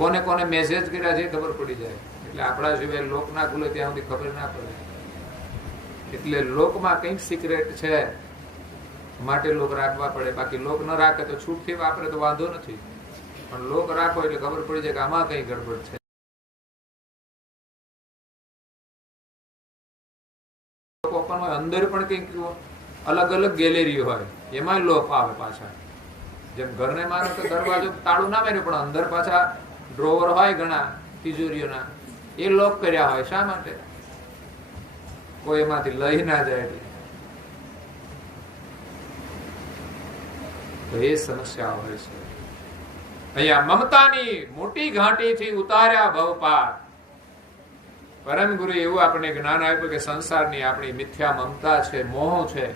કોને કોને મેસેજ કર્યા છે ખબર પડી જાય. એટલે આપણા સિવાય લોક ના ખુલે ત્યાં સુધી ખબર ના પડે. એટલે લોકમાં કંઈક સિક્રેટ છે માટે લોક રાખવા પડે. બાકી લોક ન રાખે તો છૂટથી વાપરે તો વાંધો નથી, પણ લોક રાખો એટલે ખબર પડી જાય કે આમાં કઈ ગડબડ છે. અંદર પણ કઈક અલગ અલગ ગેલેરી હોય, એમાં લોક આવે પાછા. જેમ ઘરને માનો તો દરવાજો તાળું ના માર્યું, પણ અંદર પાછા ડ્રોવર હોય ઘણા તિજોરીઓના, એ લોક કર્યા હોય. શા માટે? કોઈ એમાંથી લઈ ના જાય એટલે. તો એ સમસ્યા હોય છે. અહીંયા મમતાની મોટી ઘાટીથી ઉતાર્યા ભવ પાર. પરમ ગુરુ એવું આપણે જ્ઞાન આપ્યું કે સંસારની આપણી મિથ્યા મમતા છે, મોહ છે,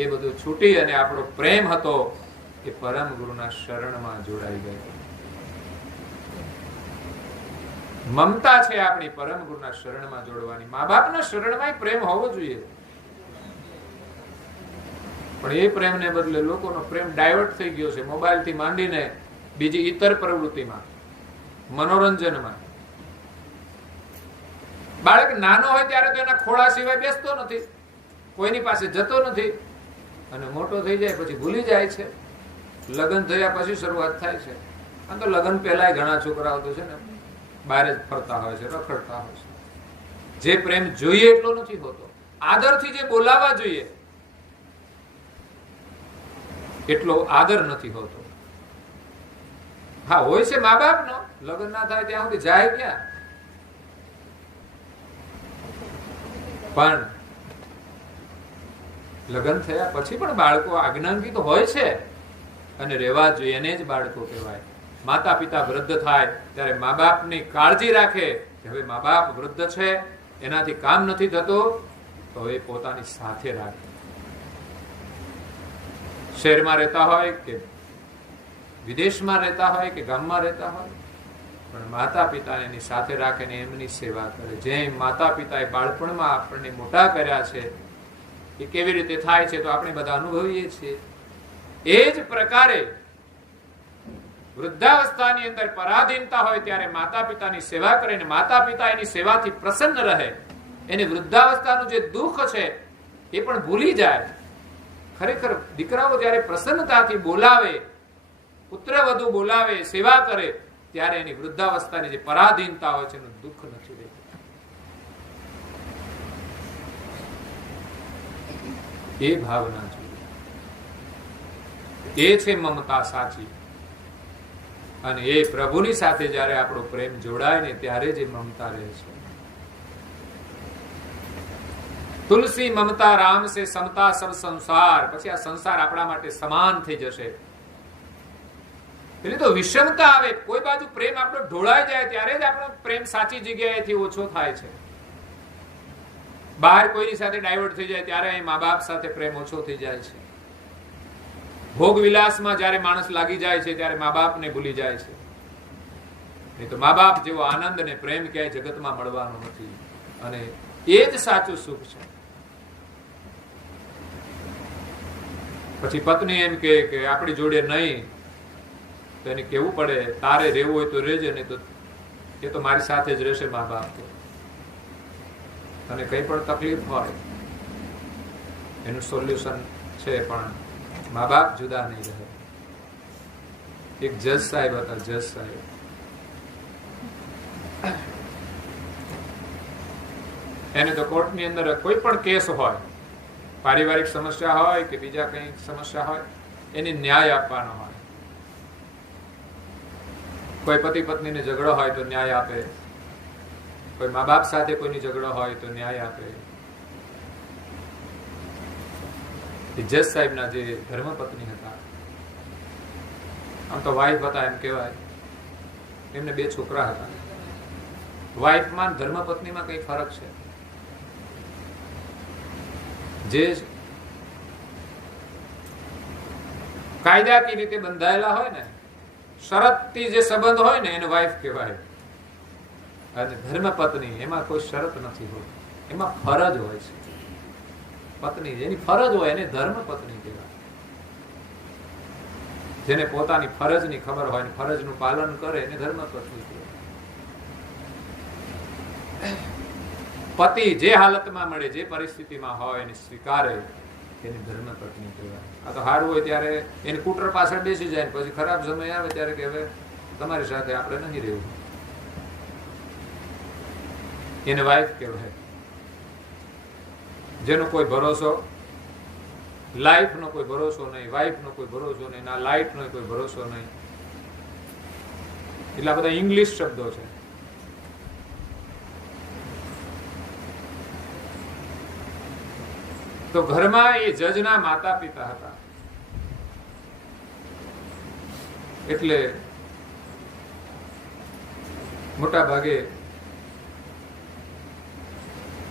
એ બધું છૂટી અને આપણો પ્રેમ હતો એ પરમ ગુરુના શરણમાં જોડાઈ ગયો. મમતા છે આપણી પરમ ગુરુના શરણમાં જોડવાની. મા બાપના શરણમાં પ્રેમ હોવો જોઈએ, પણ એ પ્રેમને બદલે લોકોનો પ્રેમ ડાયવર્ટ થઈ ગયો છે મોબાઈલ થી માંડીને બીજી ઇતર પ્રવૃત્તિમાં, મનોરંજનમાં. બાળક નાનો હોય ત્યારે તો એના ખોળા સિવાય બેસતો નથી, કોઈની પાસે જતો નથી, અને મોટો થઈ જાય પછી ભૂલી જાય છે. લગ્ન થયા પછી શરૂઆત થાય છે. આમ તો લગ્ન પહેલા ઘણા છોકરાઓ તો છે ને બહાર જ ફરતા હોય છે, રખડતા હોય છે. જે પ્રેમ જોઈએ એટલો નથી હોતો. આદરથી જે બોલાવા જોઈએ એટલો આદર નથી હોતો. હા, હોય છે મા બાપ નો, લગ્ન ના થાય ત્યાં સુધી જાય ક્યાં? પણ લગ્ન થયા પછી પણ બાળકો આજ્ઞાંકિત હોય છે અને રહેવા જોઈએ. એને જ બાળકો કહેવાય. માતા પિતા વૃદ્ધ થાય ત્યારે મા બાપની કાળજી રાખે કે હવે મા બાપ વૃદ્ધ છે, એનાથી કામ નથી થતું, તો એ પોતાની સાથે રાખે. શહેરમાં રહેતા હોય કે વિદેશમાં રહેતા હોય કે ગામમાં રહેતા હોય, પણ માતા પિતાને એની સાથે રાખીને એમની સેવા કરે. જેમ માતા પિતાએ બાળપણમાં આપણને મોટા કર્યા છે, એ કેવી રીતે થાય છે તો આપણે બધા અનુભવીએ છીએ. એ જ પ્રકારે વૃદ્ધાવસ્થાની અંદર પરાધીનતા હોય ત્યારે માતા પિતાની સેવા કરીને માતા પિતા એની સેવાથી પ્રસન્ન રહે. એને વૃદ્ધાવસ્થાનું જે દુઃખ છે એ પણ ભૂલી જાય. ખરેખર દીકરાઓ જયારે પ્રસન્નતાથી બોલાવે, પુત્ર વધુ બોલાવે, સેવા કરે, ત્યારે એની વૃદ્ધાવસ્થાની જે પરાધીનતા હોય છે એનું દુઃખ નથી રહેતું. એ ભાવના જોઈએ. એ છે મમતા સાચી. અને એ પ્રભુની સાથે જયારે આપણો પ્રેમ જોડાય ને ત્યારે જ મમતા રહે છે. તુલસી મમતા રામ સે સમતા સબ સંસાર. પછી આ સંસાર આપણા માટે સમાન થઈ જશે. એટલે તો વિષમતા આવે, કોઈ બાજુ પ્રેમ આપણો ઢોળાઈ જાય ત્યારે જ આપણો પ્રેમ સાચી જગ્યાએથી ઓછો થાય છે. બહાર કોઈની સાથે ડાયવર્ટ થઈ જાય ત્યારે અહીં મા બાપ સાથે પ્રેમ ઓછો થઈ જાય છે. ભોગ વિલાસમાં જયારે માણસ લાગી જાય છે ત્યારે મા બાપને ભૂલી જાય છે. નહીં તો મા બાપ જેવો આનંદ અને પ્રેમ ક્યાંય જગતમાં મળવાનો નથી. અને એ જ સાચું સુખ છે. પછી પત્ની એમ કે આપણી જોડે નહીં, તો એને કેવું પડે તારે રહેવું હોય તો રહેજે, નહીં તો એ તો મારી સાથે જ રહેશે મા બાપ. અને કઈ પણ તકલીફ હોય એનું સોલ્યુશન છે, પણ મા બાપ જુદા નહીં રહે. એક જજ સાહેબ હતા, જજ સાહેબ. એને તો કોર્ટની અંદર કોઈ પણ કેસ હોય, પારિવારિક સમસ્યા હોય કે બીજા કઈ સમસ્યા હોય, એની ન્યાય આપવાનો હોય. કોઈ પતિ પત્નીને ઝઘડો હોય તો ન્યાય આપે, કોઈ મા બાપ સાથે કોઈની ઝઘડો હોય તો ન્યાય આપે. જજ સાહેબના જે ધર્મપત્ની હતા, આમ તો વાઇફ હતા એમ કહેવાય, એમને 2 છોકરા હતા. વાઇફમાં ધર્મપત્નીમાં કઈ ફરક છે? જે કાયદાકીય રીતે બંધાયેલા હોય ને, શરતથી જે સંબંધ હોય ને એને વાઇફ કહેવાય. અને ધર્મપત્ની એમાં કોઈ શરત નથી હોતી, એમાં ફરજ હોય છે. પત્ની જેની ફરજ હોય એને ધર્મપત્ની કહેવાય. જેને પોતાની ફરજની ખબર હોય, ફરજનું પાલન કરે એને ધર્મપત્ની કહેવાય. પતિ જે હાલતમાં મળે, જે પરિસ્થિતિમાં હોય એને સ્વીકારે એની ધર્મપત્ની કહેવાય. આ તો સારું હોય ત્યારે એની કૂટર પાછળ બેસી જાય, પછી ખરાબ સમય આવે ત્યારે કે હવે તમારી સાથે આપણે નહીં રહેવું, એને વાઇફ કહેવાય. જેનો કોઈ ભરોસો, લાઈફનો કોઈ ભરોસો નહીં, વાઇફનો કોઈ ભરોસો નહીં, ના લાઈટનો કોઈ ભરોસો નહીં. એટલા બધા ઇંગ્લિશ શબ્દો છે. તો ઘરમાં એ જજના માતા પિતા હતા. એટલે મોટા ભાગે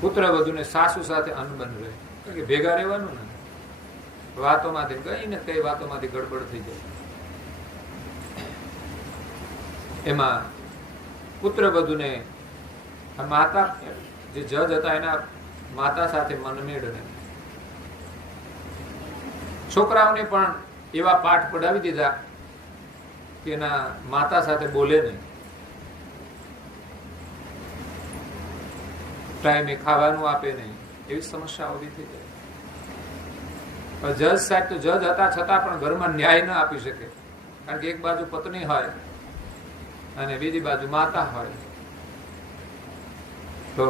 પુત્ર વધુને સાસુ સાથે અનબન રહે, કારણ કે ભેગા રહેવાનું ને, વાતોમાંથી કઈ ને કઈ વાતોમાંથી ગડબડ થઈ જાય. એમાં પુત્ર વધુને માતા જે જજ હતા એના માતા સાથે મનમેળ નહીં. છોકરાઓને પણ એવા પાઠ પઢાવી દીધા કે એના માતા સાથે બોલે નહીં, ટાઈમે ખાવાનું આપે નહીં, એવી સમસ્યા ઉભી થઈ જાય. જજ સાહેબ તો જજ હતા છતાં પણ ઘરમાં ન્યાય ન આપી શકે, કારણ કે એક બાજુ પત્ની હોય અને બીજી બાજુ માતા હોય. તો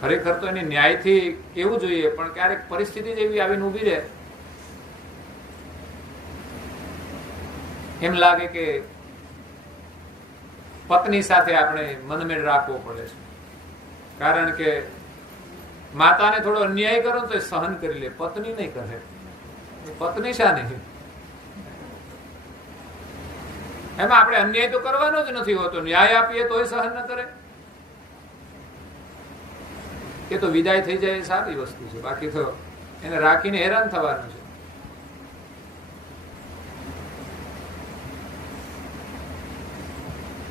ખરેખર તો એને ન્યાયથી કેવું જોઈએ, પણ ક્યારેક પરિસ્થિતિ જ એવી આવીને ઉભી રહે, એમ લાગે કે પત્ની સાથે આપણે મનમેળ રાખવો પડે છે, કારણ કે માતાને થોડો અન્યાય કરો તો સહન કરી લે, પત્ની નહીં કરે. પત્ની શા નહીં? એમાં આપણે અન્યાય તો કરવાનો જ નથી હોતો, ન્યાય આપીએ તોય સહન ન કરે. એ તો વિદાય થઈ જાય એ સારી વસ્તુ છે, બાકી તો એને રાખીને હેરાન થવાનું છે.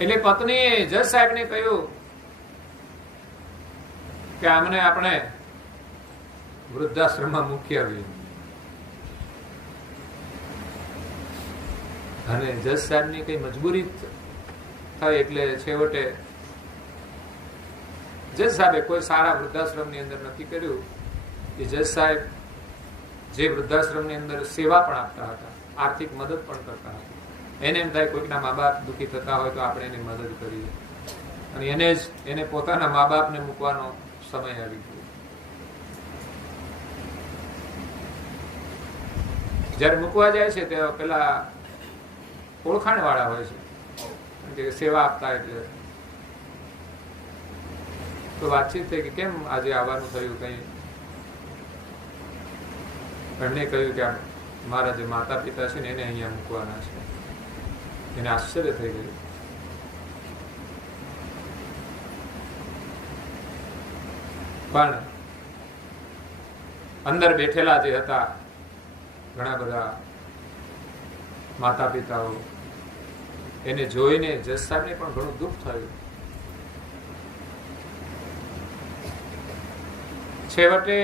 એટલે પત્નીએ જજ સાહેબને કહ્યું કે આમને આપણે વૃદ્ધાશ્રમમાં મૂકી આવીએ. અને જજ સાહેબની કઈ મજબૂરી થઈ એટલે છેવટે જજ સાહેબે કોઈ સારા વૃદ્ધાશ્રમની અંદર નક્કી કર્યું કે જજ સાહેબ જે વૃદ્ધાશ્રમની અંદર સેવા પણ આપતા હતા, આર્થિક મદદ પણ કરતા હતા. એને એમ થાય કોઈકના મા બાપ દુઃખી થતા હોય તો આપણે એની મદદ કરીએ, અને એને પોતાના મા બાપને મૂકવાનો સમય આવી ગયો. જયારે મૂકવા જાય છે તે પેલા ઓળખાણ વાળા હોય છે, સેવા આપતા, એટલે તો વાતચીત થઈ કે કેમ આજે આવવાનું થયું કઈ. એમને કહ્યું કે મારા જે માતા પિતા છે ને એને અહીંયા મૂકવાના છે. એને આશ્ચર્ય થઈ ગયું. પણ અંદર બેઠેલા જે હતા ઘણા બધા માતા પિતાઓ, એને જોઈને જજ સાહેબને પણ ઘણું દુઃખ થયું. છેવટે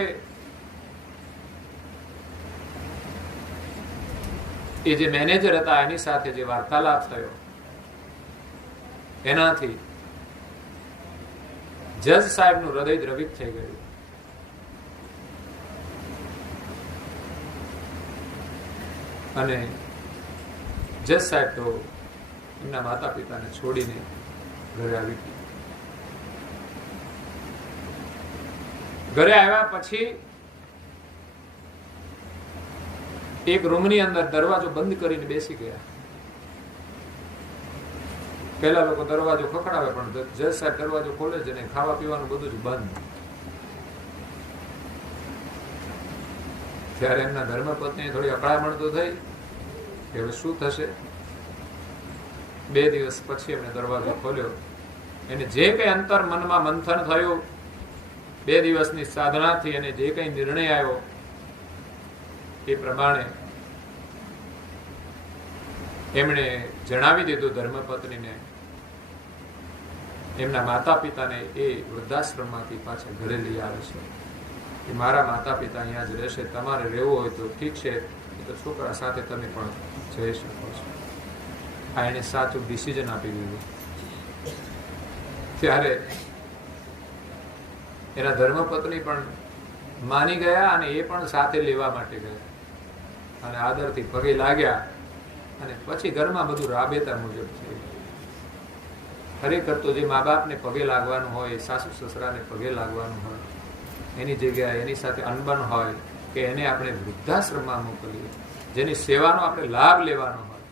એ જે મેનેજર હતા એની સાથે જે વાર્તાલાપ થયો એનાથી જજ સાહેબનું હૃદય દ્રવિત થઈ ગયું. અને જજ સાહેબ તો એમના માતા પિતાને છોડીને ઘરે આવી ગયા. ઘરે આવ્યા પછી એક રૂમની અંદર દરવાજો બંધ કરીને બેસી ગયા. પેલા લોકો દરવાજો ખખડાવે, પણ જજ સાહેબ દરવાજો ખોલે છે ને ખાવા પીવાનું બધું જ બંધ. ત્યારે એમના ધર્મપત્ની થોડી અકળામણ તો થઈ કે હવે શું થશે. 2 દિવસ પછી એમને દરવાજો ખોલ્યો. એને જે કઈ અંતર મનમાં મંથન થયું, 2 દિવસની સાધનાથી એને જે કઈ નિર્ણય આવ્યો એ પ્રમાણે એમણે જણાવી દીધું ધર્મપત્નીને, એમના માતા પિતાને એ વૃદ્ધાશ્રમમાંથી પાછા ઘરે લઈ આવે છે કે મારા માતા પિતા અહીંયા જ રહેશે, તમારે રહેવું હોય તો ઠીક છે, તો છોકરા સાથે તમે પણ જઈ શકો છો. આ એને સાચું ડિસિઝન આપી દીધું. ત્યારે એના ધર્મપત્ની પણ માની ગયા અને એ પણ સાથે લેવા માટે ગયા અને આદરથી પગે લાગ્યા અને પછી ઘરમાં બધું રાબેતા મુજબ છે. ખરેખર તો જે મા બાપને પગે લાગવાનું હોય, સાસુ સસરાને પગે લાગવાનું હોય, એની જગ્યાએ એની સાથે અનબન હોય કે એને આપણે વૃદ્ધાશ્રમમાં મોકલીએ, જેની સેવાનો આપણે લાભ લેવાનો હોય,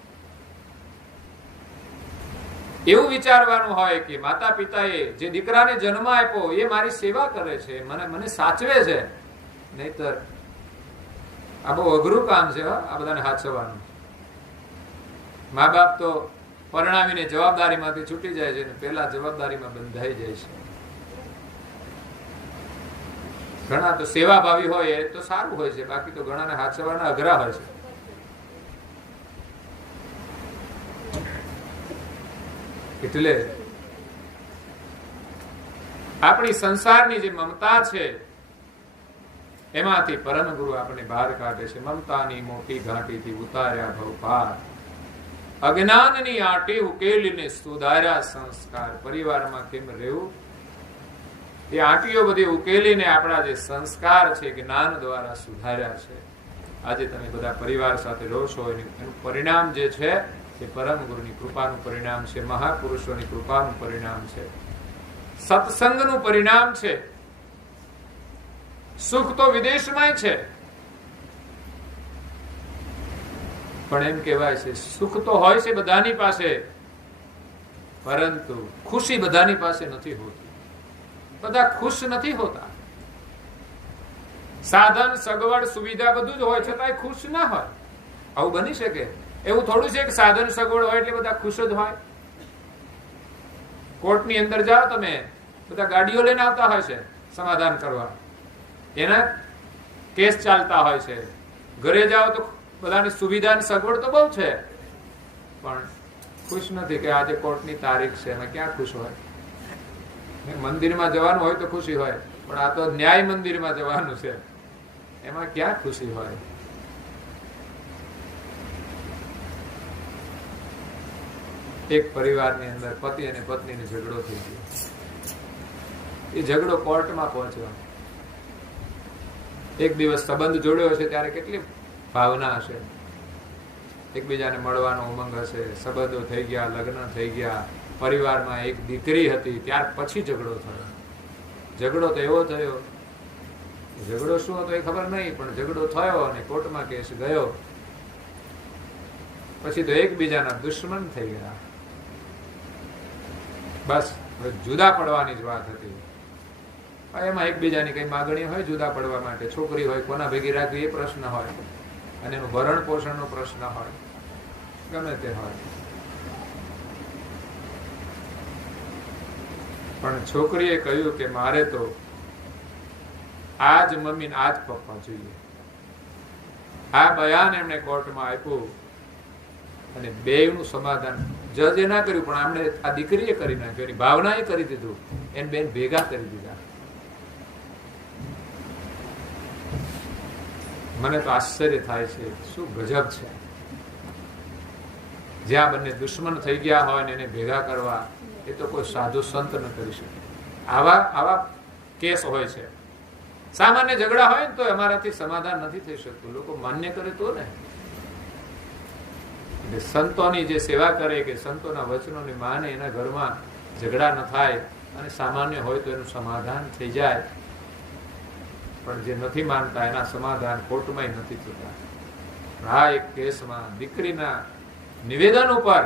એવું વિચારવાનું હોય કે માતા પિતાએ જે દીકરાને જન્મ આપ્યો એ મારી સેવા કરે છે, મને સાચવે છે. નહીતર આ બહુ અઘરું કામ છે આ બધાને હાચવવાનું. મા બાપ તો પરણાવીને જવાબદારીમાંથી છૂટી જાય છે અને પેલા જવાબદારીમાં બંધાઈ જાય છે. ઘણા તો સેવાભાવી હોય એ તો સારું હોય છે, બાકી તો ઘણાને હાચવવાના અઘરા હોય છે. એટલે આપણી સંસારની જે મમતા છે એમાંથી પરમ ગુરુ આપણને બહાર કાઢે છે. મમતાની મોટી ઘાટીથી ઉતાર્યા ભવ પાર, અજ્ઞાનની આંટી ઉકેલીને સુધાર્યા સંસ્કાર. પરિવારમાં કેમ રહેવું એ આંટીઓ બધી ઉકેલીને આપણા જે સંસ્કાર છે જ્ઞાન દ્વારા સુધાર્યા છે. આજે તમે બધા પરિવાર સાથે રહો છો, એનું પરિણામ જે છે એ પરમ ગુરુની કૃપાનું પરિણામ છે, મહાપુરુષોની કૃપાનું પરિણામ છે, સત્સંગનું પરિણામ છે. સુખ તો વિદેશમાં છે, પણ એમ કહેવાય છે સુખ તો હોય છે બધાની પાસે, પરંતુ ખુશી બધાની પાસે નથી હોતી. બધા ખુશ નથી હોતા. સાધન સગવડ સુવિધા બધું જ હોય છતાંય ખુશ ના હોય. આવું બની શકે? એવું થોડું છે કે સાધન સગવડ હોય એટલે બધા ખુશ જ હોય. કોર્ટની અંદર જાઓ તમે, બધા ગાડીઓ લઈને આવતા હોય છે સમાધાન કરવા, એના કેસ ચાલતા હોય છે. ઘરે જાઓ તો બધાની સુવિધા સગવડ તો બહુ છે, પણ ખુશ નથી કે આજે કોર્ટની તારીખ છે. એમાં ક્યાં ખુશ હોય? મંદિરમાં જવાનું હોય તો ખુશી હોય, પણ આ તો ન્યાય મંદિરમાં જવાનું છે, એમાં ક્યાં ખુશી હોય? એક પરિવારની અંદર પતિ અને પત્નીને ઝઘડો થઈ ગયો. એ ઝઘડો કોર્ટમાં પહોંચ્યો. એક દિવસ સંબંધ જોડ્યો હશે ત્યારે કેટલી ભાવના હશે, એકબીજાને મળવાનો ઉમંગ હશે, સંબંધો થઈ ગયા, લગ્ન થઈ ગયા, પરિવારમાં એક દીકરી હતી, ત્યાર પછી ઝઘડો થયો. ઝઘડો તો એવો થયો, ઝઘડો શું હતો એ ખબર નહીં, પણ ઝઘડો થયો અને કોર્ટમાં કેસ ગયો. પછી તો એકબીજાના દુશ્મન થઈ ગયા. બસ હવે જુદા પડવાની જ વાત હતી. એમાં એકબીજાની કઈ માગણી હોય જુદા પડવા માટે, છોકરી હોય કોના ભેગી રાખવી એ પ્રશ્ન હોય, અને એનું ભરણ પોષણનો પ્રશ્ન હોય, ગમે તે હોય. પણ છોકરીએ કહ્યું કે મારે તો આજ મમ્મી આજ પપ્પા જોઈએ. આ બયાન એમણે કોર્ટમાં આપ્યું અને બેયનું સમાધાન જજે ના કર્યું, પણ આમણે આ દીકરીએ કરી નાખ્યું, એની ભાવનાએ કરી દીધું, એને બેન ભેગા કરી દીધા. મને તો આશ્ચર્ય થાય છે, શું ગજબ છે. જ્યાં બંને દુશ્મન થઈ ગયા હોય ને એને ભેગા કરવા, એ તો કોઈ સાધુ સંત ન કરી શકે. આવા કેસ હોય છે. સામાન્ય ઝઘડા હોય ને તો અમારાથી સમાધાન નથી થઈ શકતું, લોકો માન્ય કરે તો ને. એટલે સંતોની જે સેવા કરે કે સંતોના વચનોની માને, એના ઘરમાં ઝઘડા ન થાય અને સામાન્ય હોય તો એનું સમાધાન થઈ જાય. પણ જે નથી માનતા એના સમાધાન કોર્ટમાં નથી થતા. આ એક કેસમાં દીકરીના નિવેદન ઉપર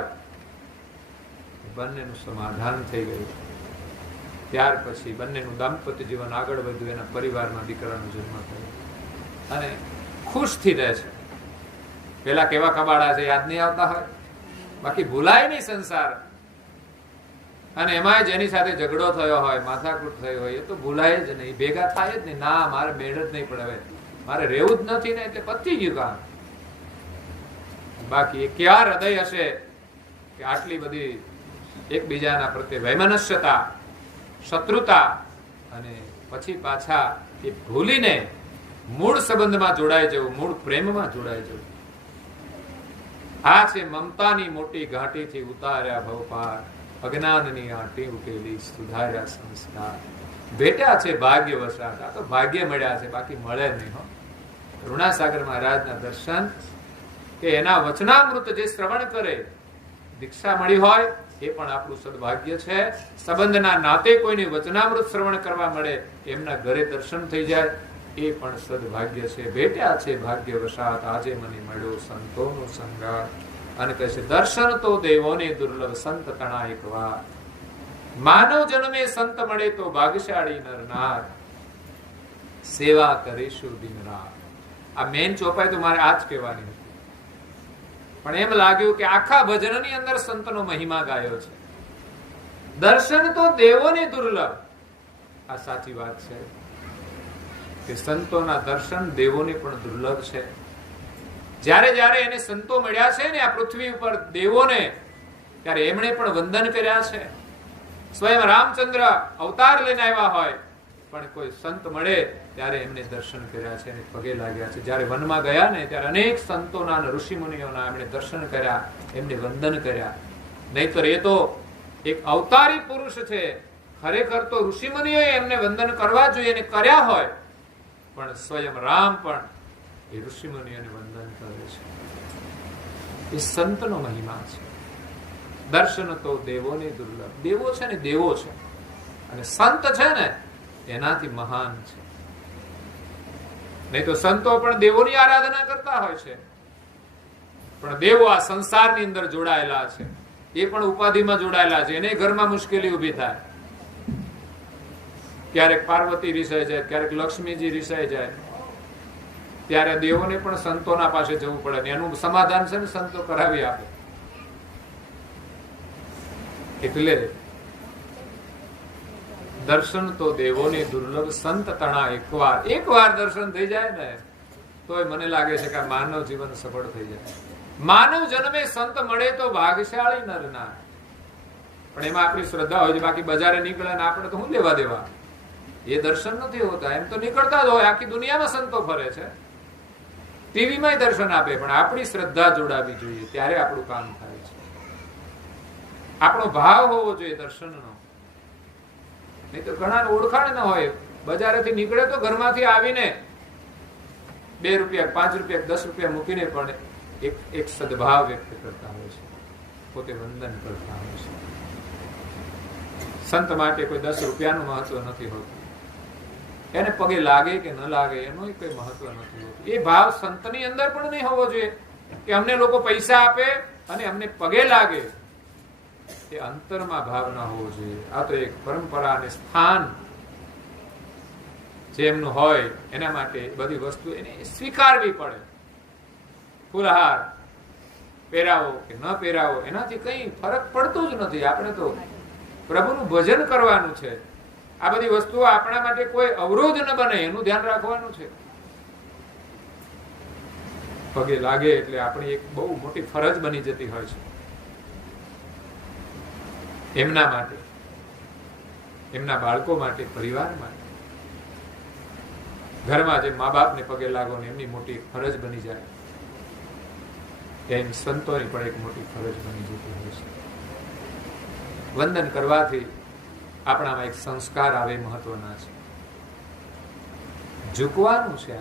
બંનેનું સમાધાન થઈ ગયું. ત્યાર પછી બંનેનું દાંપત્ય જીવન આગળ વધ્યું, એના પરિવારમાં દીકરાનો જન્મ થયો અને ખુશથી રહે છે. પેલા કેવા કબાડા છે યાદ નહીં આવતા હોય, બાકી ભૂલાય નહીં સંસાર. અને એમાં જેની સાથે ઝઘડો થયો હોય, માથાકૂટ થઈ હોય, એ તો ભૂલાય જ નહીં, ભેગા થાય જ નહીં. ના, મારે મેળ જ નહીં પડે, મારે રહેવું જ નથી ને, એટલે પતી ગયું કામ. બાકી એ ક્યાં હૃદય હશે કે આટલી બધી એકબીજાના પ્રત્યે વૈમનસ્યતા, શત્રુતા, અને પછી પાછા એ ભૂલીને મૂળ સંબંધમાં જોડાઈ જવું, મૂળ પ્રેમમાં જોડાઈ જવું. આ છે મમતાની મોટી ઘાટીથી ઉતાર્યા ભવપાર, અજ્ઞાનની આંટી ઉકેલી સુધાર્યા સંસ્કાર. ભેટ્યા છે ભાગ્ય વસાત, આ તો ભાગ્ય મળ્યા છે, બાકી મળે નહીં. હો ઋણાસાગર મહારાજના દર્શન કે એના વચનામૃત જે શ્રવણ કરે, દીક્ષા મળી હોય એ પણ આપણું સદભાગ્ય છે. સંબંધના નાતે કોઈને વચનામૃત શ્રવણ કરવા મળે, એમના ઘરે દર્શન થઈ જાય, એ પણ સદભાગ્ય છે. ભેટ્યા છે ભાગ્ય વસાત, આજે મને મળ્યો સંતોનો સંગાર. અને કહે છે દર્શન તો દેવોને દુર્લભ, સંત તણા એક વાર. માનવ જન્મે સંત મળે તો ભાગ્યશાળી નરનાર, સેવા કરીશું દિન રાત. આ મેન ચોપાઈ તો મારે આ જ કહેવાની હતી, પણ એમ લાગ્યું કે આખા ભજનની અંદર સંતનો મહિમા ગાયો છે. દર્શન તો દેવોને દુર્લભ, આ સાચી વાત છે કે સંતોના દર્શન દેવોને પણ દુર્લભ છે. જ્યારે જ્યારે એને સંતો મળ્યા છે ને આ પૃથ્વી ઉપર દેવોને, ત્યારે એમણે પણ વંદન કર્યા છે. સ્વયં રામચંદ્ર અવતાર લઈને આવ્યા હોય, પણ કોઈ સંત મળે ત્યારે એમને દર્શન કર્યા છે અને પગે લાગ્યા છે. જ્યારે વનમાં ગયા ને ત્યારે અનેક સંતોના અને ઋષિ મુનિઓના એમણે દર્શન કર્યા, એમને વંદન કર્યા. નહીતર એ તો એક અવતારી પુરુષ છે. ખરેખર તો ઋષિ મુનિઓએ એમને વંદન કરવા જોઈએ અને કર્યા હોય, પણ સ્વયં રામ પણ એ ઋષિ મુનિઓને વંદન કરે છે. એ સંતનો મહિમા છે. દર્શન તો દેવોને દુર્લભ. દેવો છે ને દેવો છે, અને સંત છે ને એનાથી મહાન છે. નહીં તો સંતો પણ દેવોની આરાધના કરતા હોય છે, પણ દેવો આ સંસારની અંદર જોડાયેલા છે, એ પણ ઉપાધિમાં જોડાયેલા છે. એને ઘરમાં મુશ્કેલી ઉભી થાય. ક્યારેક પાર્વતી રીસાઈ જાય, ક્યારેક લક્ષ્મીજી રીસાઈ જાય, ત્યારે દેવોને પણ સંતોના પાસે જવું પડે. એનું સમાધાન છે ને સંતો કરાવી આપે. એટલે દર્શન તો દેવોને દુર્લભ, સંત તણા એકવાર દર્શન થઈ જાય ને તોય મને લાગે છે કે માનવ જીવન સફળ થઈ જાય. માનવ જન્મે સંત મળે તો ભાગ્યશાળી નરના. પણ એમાં આપણી શ્રદ્ધા હોય છે. બાકી બજારે નીકળે ને આપણે તો શું લેવા દેવા, એ દર્શન નથી હોતા. એમ તો નીકળતા જ હોય, આખી દુનિયામાં સંતો ફરે છે, ટીવીમાં દર્શન આપે, પણ આપણી શ્રદ્ધા જોડાવી જોઈએ, ત્યારે આપણું કામ થાય છે. આપણો ભાવ હોવો જોઈએ દર્શનનો. નહીં તો ઘણા ઓળખાણ ન હોય, બજારેથી નીકળે તો ઘરમાંથી આવીને 2 રૂપિયા 5 રૂપિયા 10 રૂપિયા મૂકીને પણ એક સદભાવ વ્યક્ત કરતા હોય છે, પોતે વંદન કરતા હોય છે. સંત માટે કોઈ 10 રૂપિયાનું મહત્વ નથી હોતું. એને પગે લાગે કે ન લાગે એનું કોઈ મહત્વ નથી હોતું. એ ભાવ સંતની અંદર પણ નહીં હોવો જોઈએ કે અમને લોકો પૈસા આપે અને અમને પગે લાગે. એ અંતરમાં ભાવ ના હોવો જોઈએ. આ તો એક પરંપરા અને સ્થાન જે એમનું હોય, એના માટે બધી વસ્તુ એને સ્વીકારવી પડે. ફૂલહાર પહેરાવો કે ન પહેરાવો એનાથી કઈ ફરક પડતો જ નથી. આપણે તો પ્રભુનું ભજન કરવાનું છે. આ બધી વસ્તુઓ આપણા માટે કોઈ અવરોધ ન બને એનું ધ્યાન રાખવાનું છે. પગે લાગે એટલે આપણી એક બહુ મોટી ફરજ બની જતી હોય છે એમના માટે, એમના બાળકો માટે, પરિવાર માટે. ઘરમાં જે મા બાપને પગે લાગો ને એમની મોટી ફરજ બની જાય, એમ સંતોની પણ એક મોટી ફરજ બની જતી હોય છે. વંદન કરવાથી આપણામાં એક સંસ્કાર આવે, મહત્વના છે. ઝૂકવાનું છે.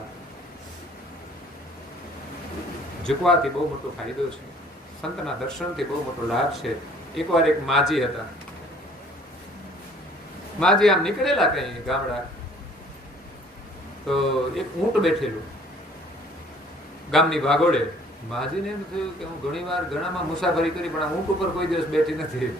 ઝૂકવાથી બહુ મોટો ફાયદો છે. સંતના દર્શનથી બહુ મોટો લાભ છે. એકવાર એક માજી હતા. માજી આમ નીકળેલા કઈ ગામડા, તો એક ઊંટ બેઠેલું ગામની ભાગોળે. માજીને એમ થયું કે હું ઘણી વાર ઘણામાં મુસાફરી કરી, પણ આ ઊંટ ઉપર કોઈ દિવસ બેઠી નથી.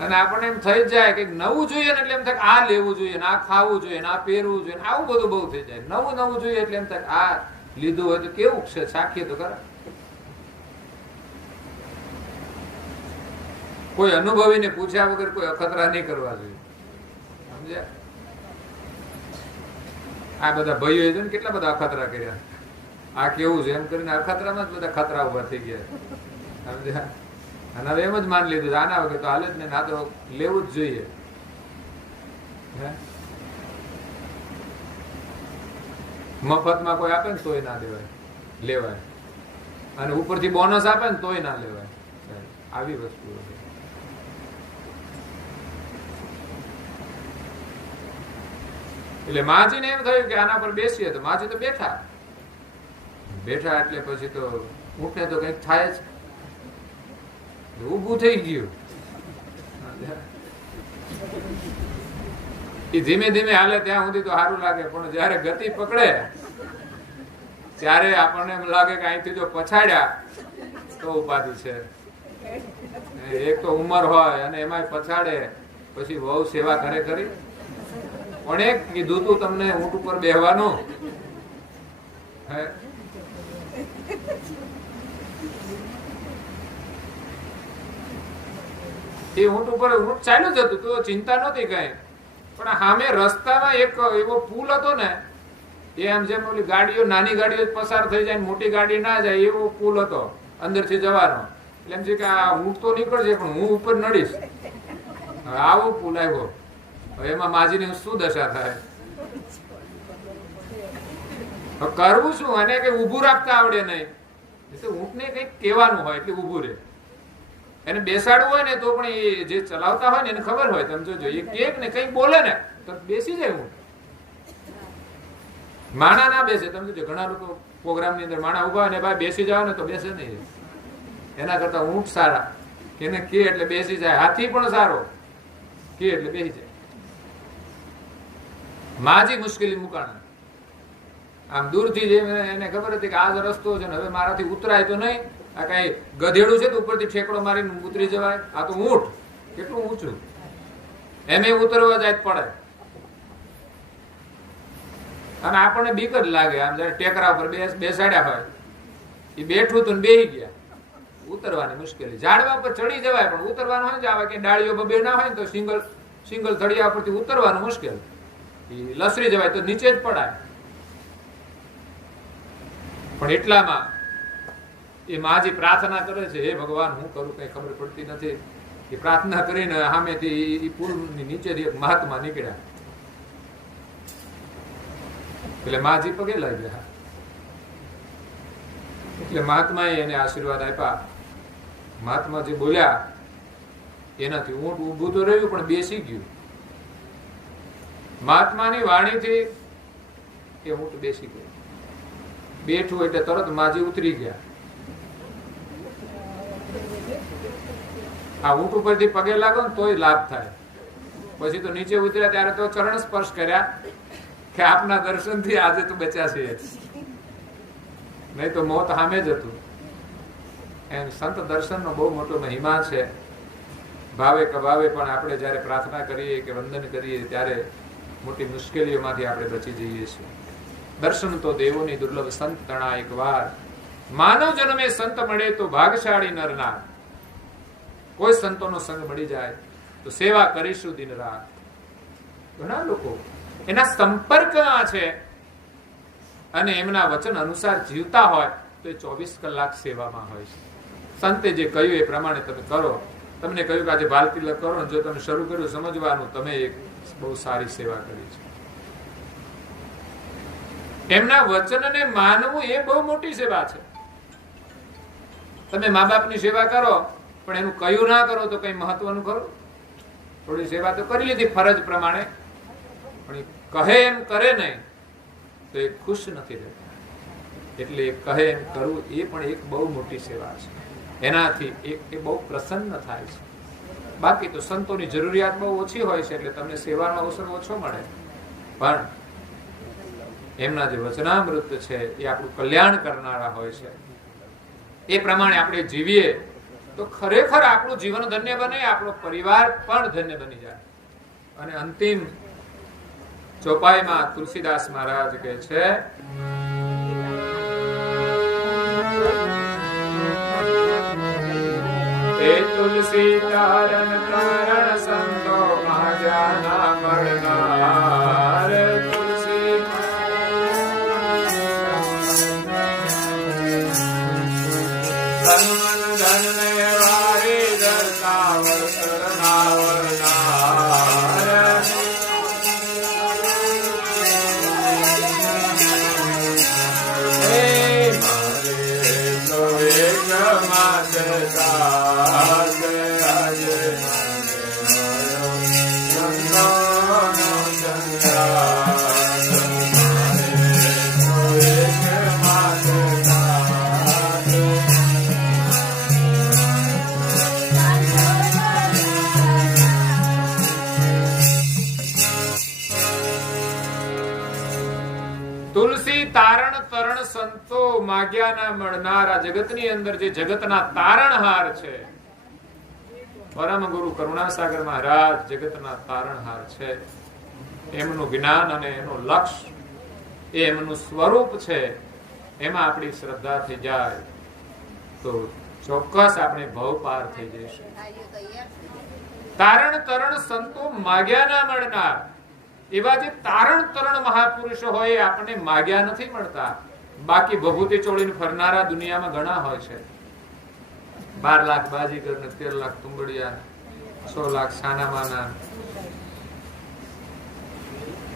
અને આપણને એમ થઈ જાય કે નવું જોઈએ ને એટલે એમ થાય આ લેવું જોઈએ, આ ખાવું જોઈએ, આ પહેરવું જોઈએ, આવું બધું બહુ થઈ જાય. નવું જોઈએ એટલે એમ થાય આ લીધું હોય તો કેવું છે, ચાખીએ તો ખરા. કોઈ અનુભવીને પૂછ્યા વગર કોઈ અખતરા નહીં કરવા જોઈએ, સમજ્યા? આ બધા ભાઈઓ છે ને કેટલા બધા અખતરા કર્યા. આ કેવું છે એમ કરીને અખતરામાં જ બધા ખતરા ઉભા થઈ ગયા, સમજ્યા? અને હવે એમ જ માની લીધું આના વગર તો હાલે જ નહીં, આ તો લેવું જ જોઈએ. મફતમાં કોઈ આપે ને તોય ના દેવાય, લેવાય. અને ઉપરથી બોનસ આપે ને તોય ના લેવાય. આવી વસ્તુ એટલે માજીને એમ થયું કે આના પર બેસીએ, તો માજી તો બેઠા એટલે પછી તો ઊંટને તો કઈક થાય જ, ઊભું થઈ ગયું. એ ધીમે ધીમે હાલે ત્યાં સુધી તો સારું લાગે, પણ જયારે ગતિ પકડે ત્યારે આપણને એમ લાગે કે અહીંથી જો પછાડ્યા તો ઉપાધિ છે. એક તો ઉંમર હોય અને એમાં પછાડે, પછી બહુ સેવા કરે કરી. પણ એક કીધું તું તમને ઊંટ ઉપર બેહવાનું, એ ઊંટ ઉપર ઊંટ ચાલ્યું જ હતું તો ચિંતા નહોતી કઈ. પણ સામે રસ્તામાં એક એવો પુલ હતો ને, એ આમ જેમ ઓલી ગાડીઓ, નાની ગાડીઓ પસાર થઈ જાય, મોટી ગાડી ના જાય એવો પુલ હતો અંદરથી જવાનો. એટલે એમ છે કે આ ઊંટ તો નીકળશે પણ હું ઉપર નડીશ. આવો પુલ આવ્યો, એમાં માજીની શું દશા થાય? કરવું શું? અને કઈ ઉભું રાખતા આવડે નહીં. ઊંટને કઈક કહેવાનું હોય એટલે ઉભું રહે. એને બેસાડવું હોય ને તો પણ એ જે ચલાવતા હોય ને એને ખબર હોય, તમે જોજો, એ કેક ને કઈક બોલે ને તો બેસી જાય ઊંટ. માણા ના બેસે. તમે જોજો ઘણા લોકો પ્રોગ્રામ ની અંદર માણા ઉભા હોય ને ભાઈ બેસી જાવ ને તો બેસે નહીં. એના કરતા ઊંટ સારા, એને કે એટલે બેસી જાય. હાથી પણ સારો, કે એટલે બેસી જાય. માજી મુશ્કેલી મુકાણા. આમ દૂરથી એને ખબર હતી કે આ જ રસ્તો છે ને હવે મારાથી ઉતરાય તો નહીં. આ કઈ ગધેડું છે તો ઉપરથી ઠેકડો મારીને ઉતરી જવાય? આ તો ઊંટ કેટલું ઊંચું, એમ ઉતરવા જાય પડે. અને આપણને બીક જ લાગે. આમ જયારે ટેકરા ઉપર બેસાડ્યા હોય, એ બેઠું હતું ને બેસી ગયા, ઉતરવાની મુશ્કેલી. ઝાડવા પર ચડી જવાય પણ ઉતરવાનું હોય ને, આવે કે ડાળીઓ બબે ના હોય ને તો સિંગલ થડિયા પરથી ઉતરવાનું મુશ્કેલ. લસરી જવાય તો નીચે જ પડાય. પણ એટલામાં એ માજી પ્રાર્થના કરે છે, હે ભગવાન હું કરું કઈ ખબર પડતી નથી. એ પ્રાર્થના કરીને સામેથી પુલની નીચેથી એક મહાત્મા નીકળ્યા. એટલે માજી પગે લાગ્યા. એટલે મહાત્માએ એને આશીર્વાદ આપ્યા. મહાત્માજી બોલ્યા એનાથી ઊંટ ઊભું તો રહ્યું પણ બેસી ગયું. મહાત્માની વાણીથી એ ઊંટ બેસી ગયું. બેઠું એટલે તરત માજી ઉતરી ગયા. આ ઊંટ ઉપરથી પગે લાગો ને તોય લાભ થાય. પછી તો નીચે ઉતર્યા ત્યારે તો ચરણ સ્પર્શ કર્યા કે આપના દર્શનથી આજે તો બચ્યા છે, નહીં તો મોત સામે જ હતું. એમ સંત દર્શનનો બહુ મોટો મહિમા છે. ભાવે કભાવે પણ આપણે જયારે પ્રાર્થના કરીએ કે વંદન કરીએ ત્યારે મોટી મુશ્કેલીઓમાંથી આપણે બચી જઈએ છીએ. દર્શન તો દેવોની દુર્લભ સંત તણા એક વાર. માનવ જન્મે સંત મળે તો ભાગશાળી નરનાર. કોઈ સંતોનો સંગ મળી જાય તો સેવા કરીશું દિન રાત. ઘણા લોકો એના સંપર્કમાં છે અને એમના વચન અનુસાર જીવતા હોય તો એ 24 કલાક સેવામાં હોય છે. સંતે જે કહ્યું એ પ્રમાણે તમે કરો. તમને કહ્યું કે આજે બાલ તિલક કરો, જો તમે શરૂ કર્યું સમજવાનું, તમે એક બહુ સારી સેવા કરી છે. એમના વચનને માનવું એ બહુ મોટી સેવા છે. તમે મા બાપની સેવા કરો પણ એનું કયું ના કરો તો કઈ મહત્વનું ખરું? થોડી સેવા તો કરી લીધી ફરજ પ્રમાણે, પણ કહે એમ કરે નહીં તો એ ખુશ નથી રહેતા. એટલે કહે એમ કરવું એ પણ એક બહુ મોટી સેવા છે. એનાથી એ બહુ પ્રસન્ન થાય છે. બાકી તો સંતોની જરૂરિયાત બહુ ઓછી હોય છે એટલે તમને સેવાનો અવસર ઓછો મળે. પણ એમના જે વચનામૃત છે એ આપણું કલ્યાણ કરનારા હોય છે. એ પ્રમાણે આપણે જીવીએ તો ખરેખર આપણું જીવન ધન્ય બને, આપણો પરિવાર પણ ધન્ય બની જાય. અને અંતિમ ચોપાઈમાં તુલસીદાસ મહારાજ કહે છે, હે તુલસી તારણ તારણ સંતો માજાના મળનાર. તુલસી તન ધન વારે ધરતા વરનાવનાર. હે મારે તુલસી તારણ તરણ સંતો માગ્યાના મળનારા જગતની અંદર જે જગતના તારણહાર છે, પરમ ગુરુ કરુણાસાગર મહારાજ જગતના તારણહાર છે. એમનું જ્ઞાન અને એનું લક્ષ્ય, એમનું સ્વરૂપ છે, એમાં આપણી શ્રદ્ધા થઈ જાય તો ચોક્કસ આપણે ભવ પાર થઈ જઈશું. તારણ તરણ સંતો માગ્યાના મળનાર, એવા જે તારણ તરણ મહાપુરુષો હોય એ આપણને માગ્યા નથી મળતા. બાકી ભભૂતિ ચોળીને ફરનારા દુનિયામાં ઘણા હોય છે. 12 લાખ બાજીગર ને 13 લાખ તુંબડિયા, 100 લાખ સાનામાના,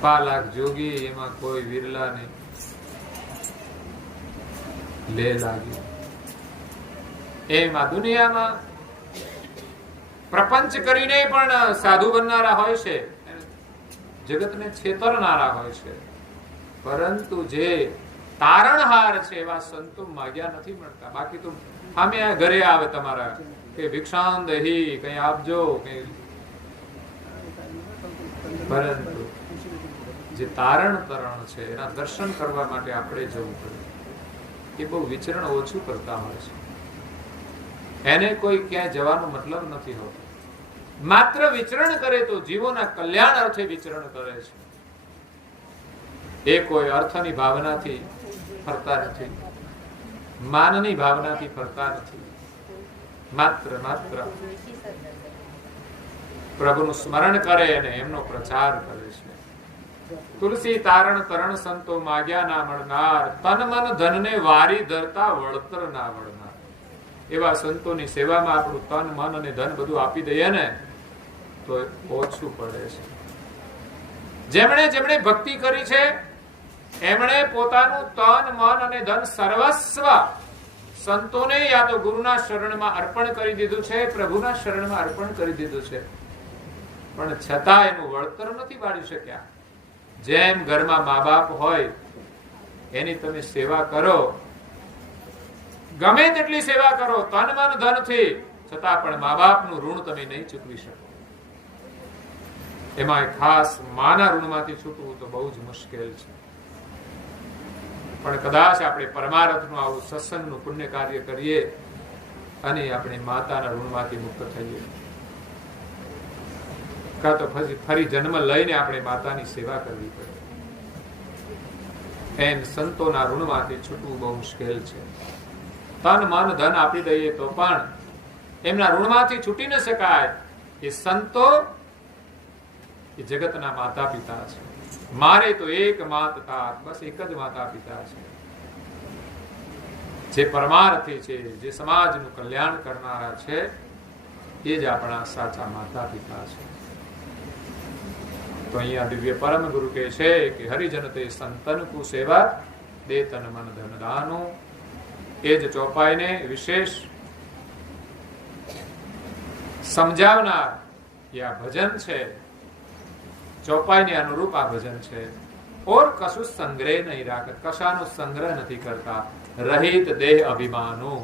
5 લાખ જોગી, એમાં કોઈ વિરલા નહીં. લે લાગી એમાં દુનિયામાં પ્રપંચ કરીને પણ સાધુ બનનારા હોય છે, જગતને છેતરનારા હોય છે. પરંતુ જે તારણહાર છે એવા સંતો માગ્યા નથી મળતા. બાકી તો અમે ઘરે આવે તમારા કે ભિક્ષાન દહી, કઈ આપજો, કઈ. પરંતુ જે તારણ તરણ છે એના દર્શન કરવા માટે આપણે જવું પડે. એ બહુ વિચરણ ઓછું કરતા હોય છે. એને કોઈ ક્યાંય જવાનો મતલબ નથી હોતો. માત્ર વિચરણ કરે તો જીવોના કલ્યાણ અર્થે વિચરણ કરે છે. એ કોઈ અર્થની ભાવનાથી ફરતા નથી, માનની ભાવનાથી ફરતા નથી. માત્ર પ્રભુનું સ્મરણ કરે અને એમનો પ્રચાર કરે છે. તુલસી તારણ તરણ સંતો માગ્યા ના મળનાર, તન મન ધનને વારી ધરતા વળતર ના વળનાર. એવા સંતોની સેવામાં આપણું તન મન અને ધન બધું આપી દઈએ ને તો ઓછું પડે છે. જેમણે ભક્તિ કરી છે એમણે પોતાનું તન મન અને ધન સર્વસ્વ સંતોને યા તો ગુરુના શરણમાં અર્પણ કરી દીધું છે, પ્રભુના શરણમાં અર્પણ કરી દીધું છે. પણ છતાં એનું વળતર નથી પાડી શક્યા. જેમ ઘરમાં મા બાપ હોય એની તમે સેવા કરો, ગમે તેટલી સેવા કરો તન મન ધનથી, છતાં પણ મા બાપનું ઋણ તમે નહીં ચૂકવી શકો. એમાં ખાસ માના ઋણમાંથી છૂટવું તો બહુ જ મુશ્કેલ છે. પણ કદાચ આપણે પરમાર્થનું આવું સત્સંગનું પુણ્ય કાર્ય કરીએ અને આપણે માતાના ઋણમાંથી મુક્ત થઈએ, કાં તો ફરી જન્મ લઈને આપણે માતાની સેવા કરવી પડે. એમ સંતોના ઋણમાંથી છૂટવું બહુ મુશ્કેલ છે. તન મન ધન આપી દઈએ તો પણ એમના ઋણમાંથી છૂટી ન શકાય. એ સંતો એ જગતના માતા પિતા છે. મારે તો એક માતા, બસ એક જ માતા પિતા છે. જે પરમાર્થી છે, જે સમાજનું કલ્યાણ કરનારા છે, એ જ આપણા સાચા માતા પિતા છે. તો અહીંયા દિવ્ય પરમ ગુરુ કહે છે કે હરિજન તે સંતન કુ સેવા દે તન મન ધન દાનો. એ જ ચોપાઈને વિશેષ સમજાવનાર એ આ ભજન છે. ચોપાઈને અનુરૂપ આ ભજન છે. ઓર કશું સંગ્રહ નહીં રાખત, કશાનો સંગ્રહ નથી કરતા. રહિત દેહ અભિમાનો,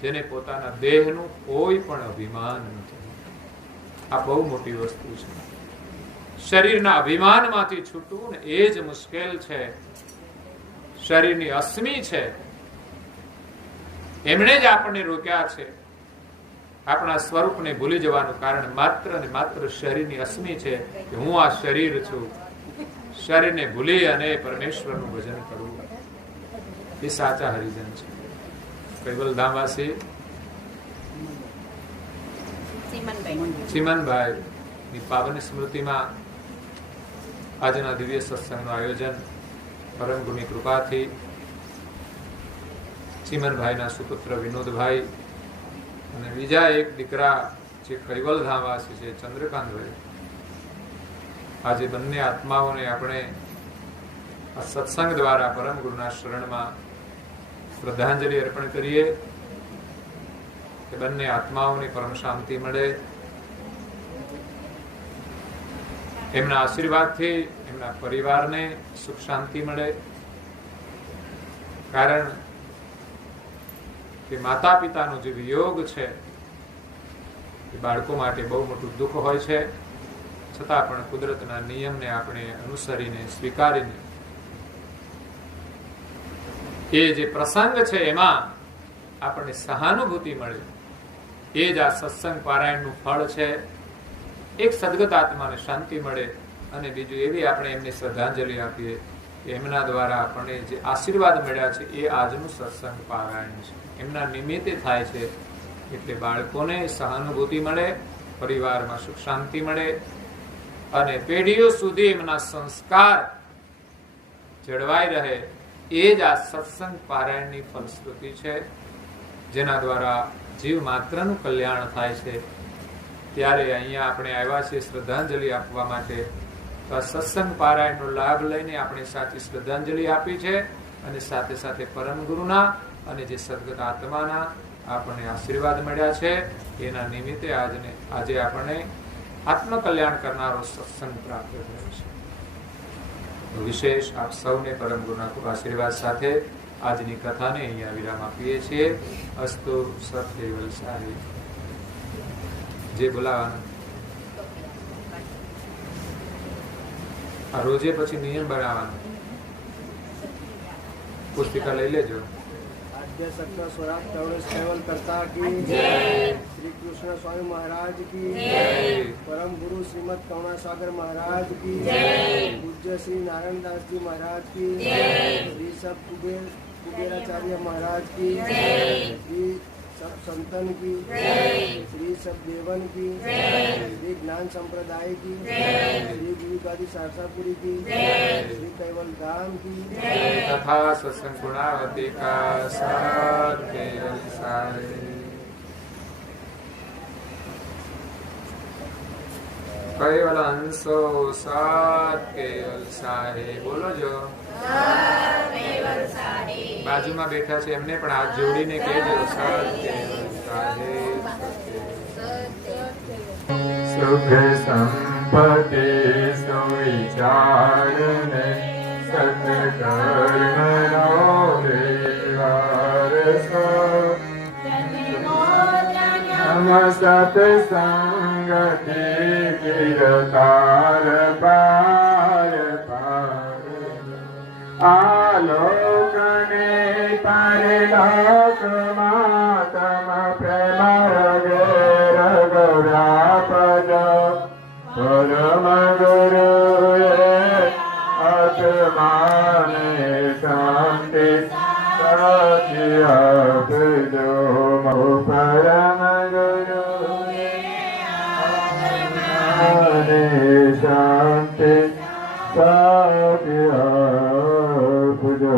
જેને પોતાના દેહનું કોઈ પણ અભિમાન નથી. આ બહુ મોટી વસ્તુ છે. શરીરના અભિમાનમાંથી છૂટવું ને એ જ મુશ્કેલ છે. શરીરની અસ્મી છે, એમણે જ આપણને રોક્યા છે. આપણા સ્વરૂપને ભૂલી જવાનું કારણ માત્ર ને માત્ર શરીરની અસ્મી છે કે હું આ શરીર છું. શરીરને ભૂલી અને પરમેશ્વરનું ભજન કરવું એ સાચા હરિજન છે. કૈવલધામવાસી ચીમનભાઈ ની પાવન સ્મૃતિમાં આજના દિવ્ય સત્સંગનું આયોજન પરમ ગુરુની કૃપાથી ચીમનભાઈના સુપુત્ર વિનોદભાઈ અને બીજા એક દીકરા જે કૈવલધામવાસી છે ચંદ્રકાંતભાઈ, આજે બંને આત્માઓને આપણે આ સત્સંગ દ્વારા પરમ ગુરુના શરણમાં શ્રદ્ધાંજલિ અર્પણ કરીએ બંને આત્માઓને પરમ શાંતિ મળે, એમના આશીર્વાદથી એમના પરિવારને સુખ શાંતિ મળે. કારણ કે માતા પિતાનો જે વિયોગ છે એ બાળકો માટે બહુ મોટું દુઃખ હોય છે. છતાં પણ કુદરતના નિયમને આપણે અનુસરીને સ્વીકારીને એ જે પ્રસંગ છે એમાં આપણને સહાનુભૂતિ મળે, એ જ આ સત્સંગ પારાયણનું ફળ છે. એક સદગત આત્માને શાંતિ મળે અને બીજું એવી આપણે એમને શ્રદ્ધાંજલિ આપીએ કે એમના દ્વારા આપણને જે આશીર્વાદ મળ્યા છે એ આજનું સત્સંગ પારાયણ છે, એમના નિમિત્તે થાય છે. એટલે બાળકોને સહાનુભૂતિ મળે, પરિવારમાં સુખ શાંતિ મળે અને પેઢીઓ સુધી એમના સંસ્કાર જળવાઈ રહે, એ જ આ સત્સંગ પારાયણની ફલશ્રુતિ છે, જેના દ્વારા જીવ માત્રનું કલ્યાણ થાય છે. ત્યારે અહીંયા આપણે આવ્યા છીએ શ્રદ્ધાંજલિ આપવા માટે. તો આ સત્સંગ પારાયણનો લાભ લઈને આપણે સાચી શ્રદ્ધાંજલિ આપી છે અને સાથે સાથે પરમ ગુરુના અને જે સદગત આત્માના આપણને આશીર્વાદ મળ્યા છે, એના નિમિત્તે આજે આપણને આત્મકલ્યાણ કરનારો સત્સંગ પ્રાપ્ત થયો છે. વિશેષ આપ સૌને પરમ ગુરુના ખૂબ આશીર્વાદ સાથે આજની કથાને અહીંયા વિરામ આપીએ છીએ. અસ્તુ સત કેવલ સારી. જે બોલાવાનું આ રોજે પછી નિયમ બનાવવાનો. પુસ્તિકા લઈ લેજો. श्री कृष्ण स्वामी महाराज की, परम गुरु श्रीमद करुणासागर महाराज की, पूज्य श्री नारायण दास जी महाराज की, श्री सब कुबेराचार्य महाराज की, श्री सब संतन की, श्री सब देवन की, श्री ज्ञान संप्रदाय की, श्री विवेकादि शारसापुरी की, श्री कैवल धाम की तथा सत्संग गुणावती का सार केवल सारे. कैवल अंशो सार केवल सारे. बोलो जो બાજુમાં બેઠા છે એમને પણ હાથ જોડીને કહેજો સાર કેવલ સારે. સુખ સંપત્તિ સુવિચારને સત્કર્મનો વ્યવહાર સત્સંગતિ કીર્તાર પાર પાર આલોકને પરલોકમાં તમ પ્રેમ રગે રગ વ્યાપજ પરમ ગુરુએ આત્માને શાંતિ સાચી આપજો. પરમ ગુરુએ આત્માને શાંતિ સાચી આપજો.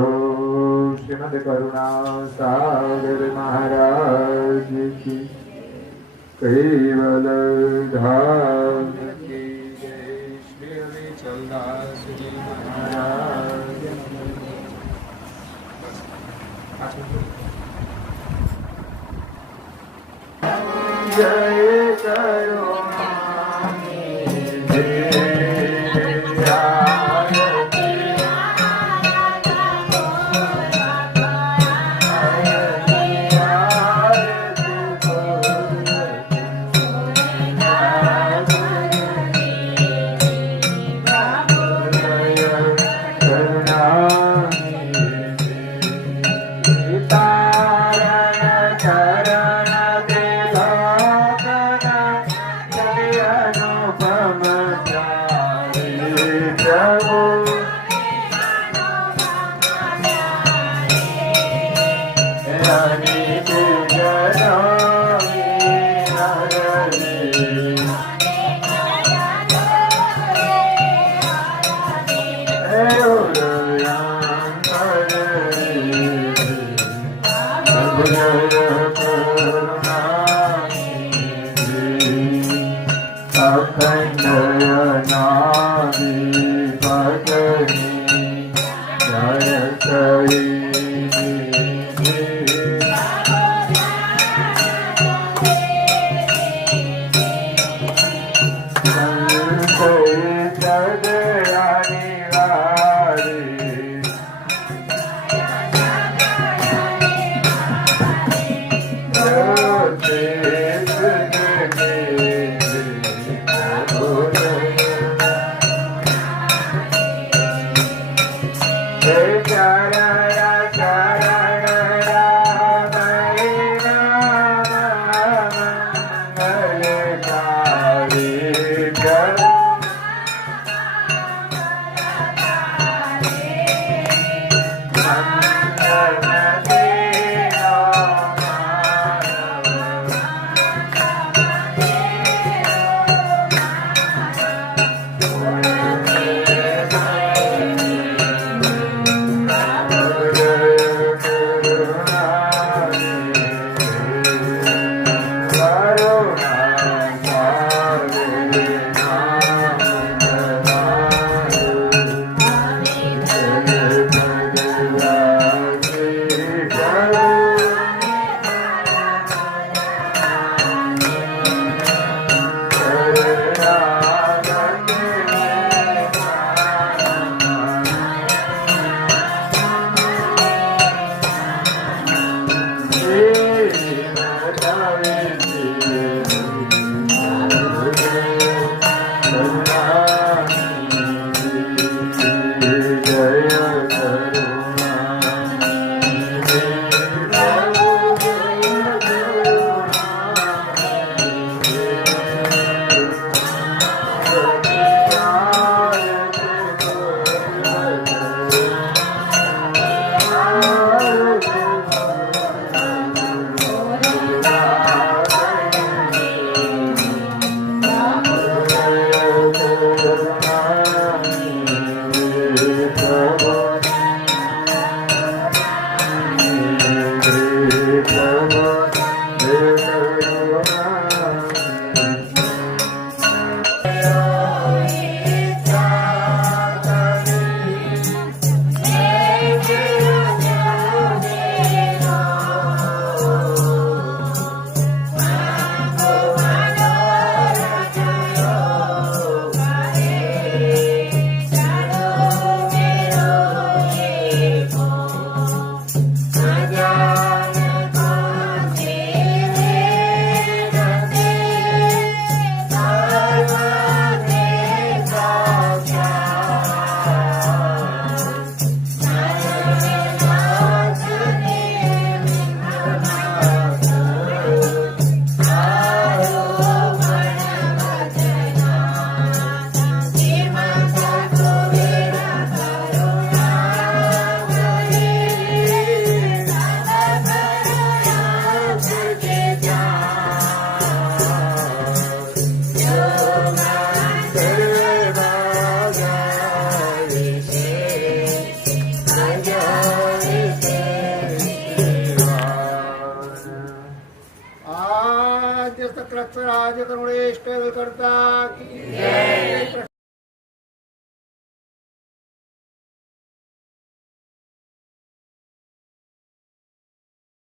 શ્રીમદ કરુણા સાગર મહારાજ કી, कैवल धाम की जय. श्री अविचलदास जी महाराज. जय करुणा रक्षराज करुणेश करता की जय।